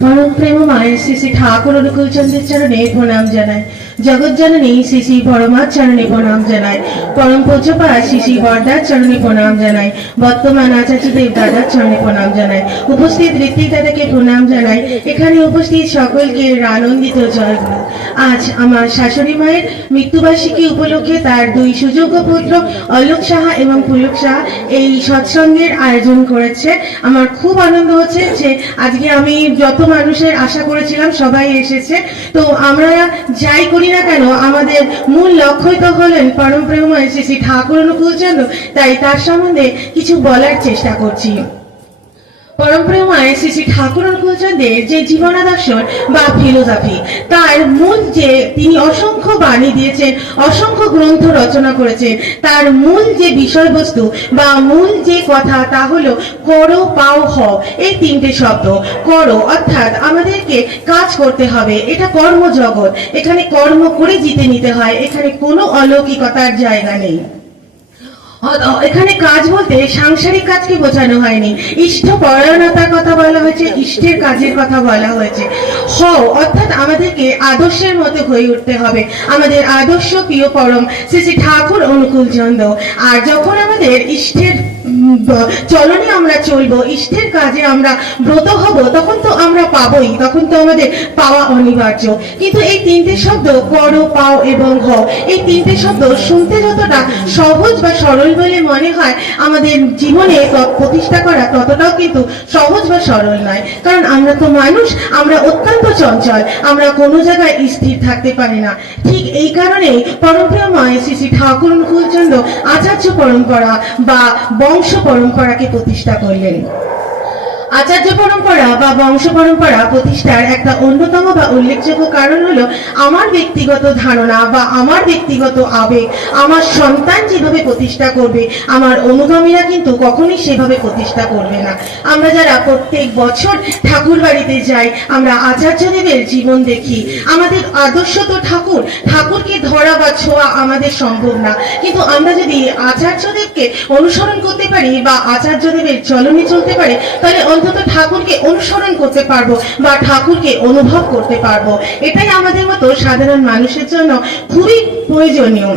পরম প্রেমময় শ্রী শ্রী ঠাকুর অনুকূলচন্দ্রের চরণে প্রণাম জানায় জগৎ জননী শ্রী শ্রী পরমার চরণে প্রণাম জানায়। পরম শ্রী শ্রী বরদার চরণে প্রণাম জানায়। বর্তমান দাদার চরণে প্রণাম জানায়। উপস্থিত প্রণাম জানায়। এখানে উপস্থিত সকলকে আনন্দিত জয় আজ আমার শাশুড়ি মায়ের মৃত্যুবার্ষিকী উপলক্ষে তার দুই সুযোগ্য পুত্র অলোক সাহা এবং পুলক সাহা এই সৎসঙ্গের আয়োজন করেছে। আমার খুব আনন্দ হচ্ছে যে আজকে আমি যত মানুষের আশা করেছিলাম সবাই এসেছে। তো আমরা যাই করি না কেন, আমাদের মূল লক্ষ্যই তো হলেন পরম প্রেমময় শ্রী শ্রী ঠাকুর অনুকূলচন্দ্র। তাই তার সম্বন্ধে কিছু বলার চেষ্টা করছি। পরম প্রেমায় শ্রী ঠাকুর অনুকূলচন্দ্রের যে জীবনাদর্শন বা ফিলোসফি, তার মূল যে তিনি অসংখ্য বাণী দিয়েছেন, অসংখ্য গ্রন্থ রচনা করেছেন, তার মূল যে বিষয়বস্তু বা মূল যে কথা তা হলো করো, পাও, হও, এই তিনটে শব্দ। করো অর্থাৎ আমাদেরকে কাজ করতে হবে, এটা কর্মজগৎ। এখানে কর্ম করে জিতে নিতে হয়, এখানে কোনো অলৌকিকতার জায়গা নেই। এখানে কাজ বলতে সাংসারিক কাজকে বোঝানো হয়নি? ইষ্ট পরায়ণতার কথা বলা হয়েছে, ইষ্টের কাজের কথা বলা হয়েছে। হ অর্থাৎ আমাদেরকে আদর্শের মতো হয়ে উঠতে হবে। আমাদের আদর্শ প্রিয় পরম শ্রী শ্রী ঠাকুর অনুকূল চন্দ্র আর যখন আমাদের ইষ্টের চলনে আমরা চলবো, ইষ্টের কাজে আমরা ব্রত হব, তখন তো আমরা পাবোই, তখন তো আমাদের পাওয়া অনিবার্য। কিন্তু এই তিনটে শব্দ করো, পাও এবং হও, এই তিনটে শব্দ শুনতে যতটা সহজ বা সরল বলে মনে হয়, আমাদের জীবনে প্রতিষ্ঠা করা ততটাও কিন্তু সহজ বা সরল নয়। কারণ আমরা তো মানুষ, আমরা অত্যন্ত চঞ্চল, আমরা কোনো জায়গায় স্থির থাকতে পারি না। ঠিক এই কারণেই পরমপ্রিয়ময় শ্রী শ্রী ঠাকুর অনুকূলচন্দ্র আচার্য পরম্পরা বা বংশ পরম্পরাকে প্রতিষ্ঠা করলেন। আচার্য পরম্পরা বা বংশ পরম্পরা প্রতিষ্ঠার একটা অন্যতম বা উল্লেখযোগ্য কারণ হলো আমার ব্যক্তিগত ধারণা বা আমার ব্যক্তিগত আবেগ। আমার সন্তান যেভাবে প্রতিষ্ঠা করবে, আমার অনুগামীরা কিন্তু কখনোই সেভাবে প্রতিষ্ঠা করবে না। আমরা যারা প্রত্যেক বছর ঠাকুর বাড়িতে যাই, আমরা আচার্যদেবের জীবন দেখি। আমাদের আদর্শ তো ঠাকুর, ঠাকুরকে ধরা বা ছোঁয়া আমাদের সম্ভব না। কিন্তু আমরা যদি আচার্যদেবকে অনুসরণ করতে পারি বা আচার্যদেবের চলনে চলতে পারি, তাহলে অন্তত ঠাকুরকে অনুসরণ করতে পারব বা ঠাকুরকে অনুভব করতে পারব। এটাই আমাদের মতো সাধারণ মানুষের জন্য খুবই প্রয়োজনীয়।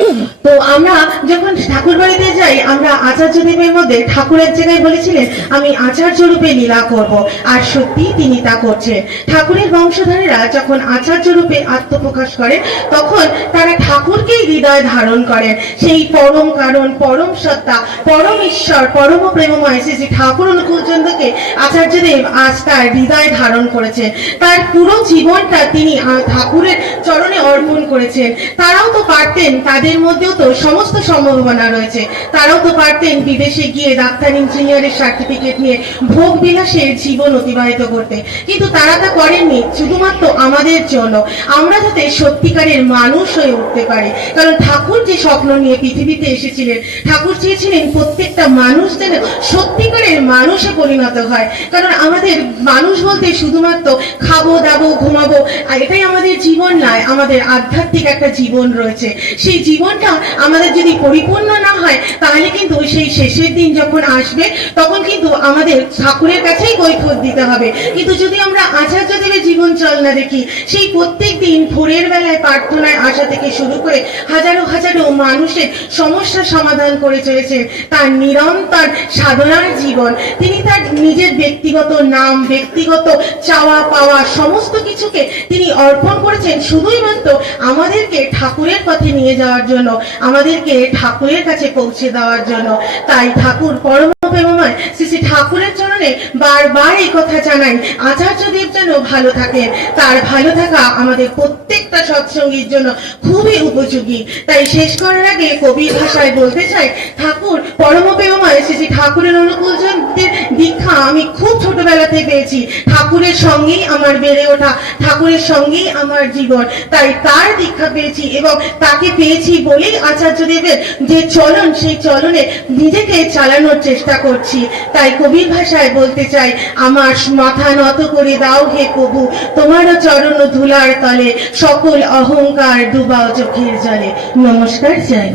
তো আমরা যখন ঠাকুর বাড়িতে যাই, আমরা আচার্য দেবের মধ্যে ঠাকুরের জায়গায় বলেছিলেন, আমি আচার্য রূপে লীলা করব। আর সত্যি তিনি তা করছেন। ঠাকুরের বংশধরেরা যখন আচার্য রূপে আত্মপ্রকাশ করে, তখন তারা ঠাকুরকেই হৃদয় ধারণ করেন। সেই পরম কারণ, পরম সত্তা, পরম ঈশ্বর, পরম প্রেমময় শ্রী ঠাকুর অনুকূলচন্দ্রকে আচার্যদেব আজ তার হৃদয় ধারণ করেছেন। তার পুরো জীবনটা তিনি ঠাকুরের চরণে অর্পণ করেছেন। তারাও তো পারতেন তাদের মধ্যেও তো সমস্ত সম্ভাবনা রয়েছে। তারাও তো পারতেন বিদেশে গিয়ে ডাক্তার, ইঞ্জিনিয়ারের সার্টিফিকেট নিয়ে ভোগ বিলাসের জীবন অতিবাহিত করতে। কিন্তু তারা তা করেননি, শুধুমাত্র আমাদের জন্য। আমরা যাতে সত্যিকারের মানুষ হয়ে উঠতে পারি। কারণ ঠাকুর যে স্বপ্ন নিয়ে পৃথিবীতে এসেছিলেন, ঠাকুর চেয়েছিলেন প্রত্যেকটা মানুষ যেন সত্যিকারের মানুষে পরিণত হয়। কারণ আমাদের মানুষ বলতে শুধুমাত্র খাব, দাবো, ঘুমাবো এটাই আমাদের জীবন নয়, আমাদের আধ্যাত্মিক একটা জীবন রয়েছে। সেই জীবনটা আমাদের যদি পরিপূর্ণ না হয়, তাহলে কিন্তু সেই শেষের দিন যখন আসবে, তখন কিন্তু আমাদের ঠাকুরের কাছেই কৈফত দিতে হবে। কিন্তু যদি আমরা আচার্য দেবের জীবন চল না দেখি, সেই প্রত্যেক দিন ভোরের বেলায় প্রার্থনায় আসা থেকে শুরু করে হাজারো হাজারো মানুষের সমস্যার সমাধান করে চলেছেন তার নিরন্তর সাধনার জীবন। তিনি তার নিজের ব্যক্তিগত নাম, ব্যক্তিগত চাওয়া পাওয়া সমস্ত কিছুকে তিনি অর্পণ করেছেন। শুধুই মাত্র আমাদেরকে ঠাকুরের পথে নিয়ে যাওয়ার জন্য আমাদেরকে ঠাকুরের কাছে পৌঁছে দেওয়ার জন্য। তাই ঠাকুর পরম প্রেমময় শ্রী শ্রী ঠাকুরের চরণে বারবার এই কথা জানাই আচার্য দেব যেন ভালো থাকেন। তার ভালো থাকা আমাদের প্রত্যেকটা সৎসঙ্গীর জন্য খুবই উপযোগী। তাই শেষ করার আগে কবির ভাষায় বলতে চাই, ঠাকুর, পরম প্রেমময় শ্রী শ্রী ঠাকুরের অনুকূলজনদের দীক্ষা আমি খুব ছোটবেলাতে পেয়েছি। ঠাকুরের সঙ্গেই আমার বেড়ে ওঠা, ঠাকুরের সঙ্গেই আমার জীবন। তাই তার দীক্ষা পেয়েছি এবং তাকে পেয়েছি বলেই আচার্য দেবের যে চলন, সেই চলনে নিজেকে চালানোর চেষ্টা করছি। তাই কবির ভাষায় বলতে চাই, আমার মাথা নত করে দাও হে কবু, তোমারও চরণ ধুলার তলে, সকল অহংকার ডুবাও চোখের জলে। নমস্কার, জয়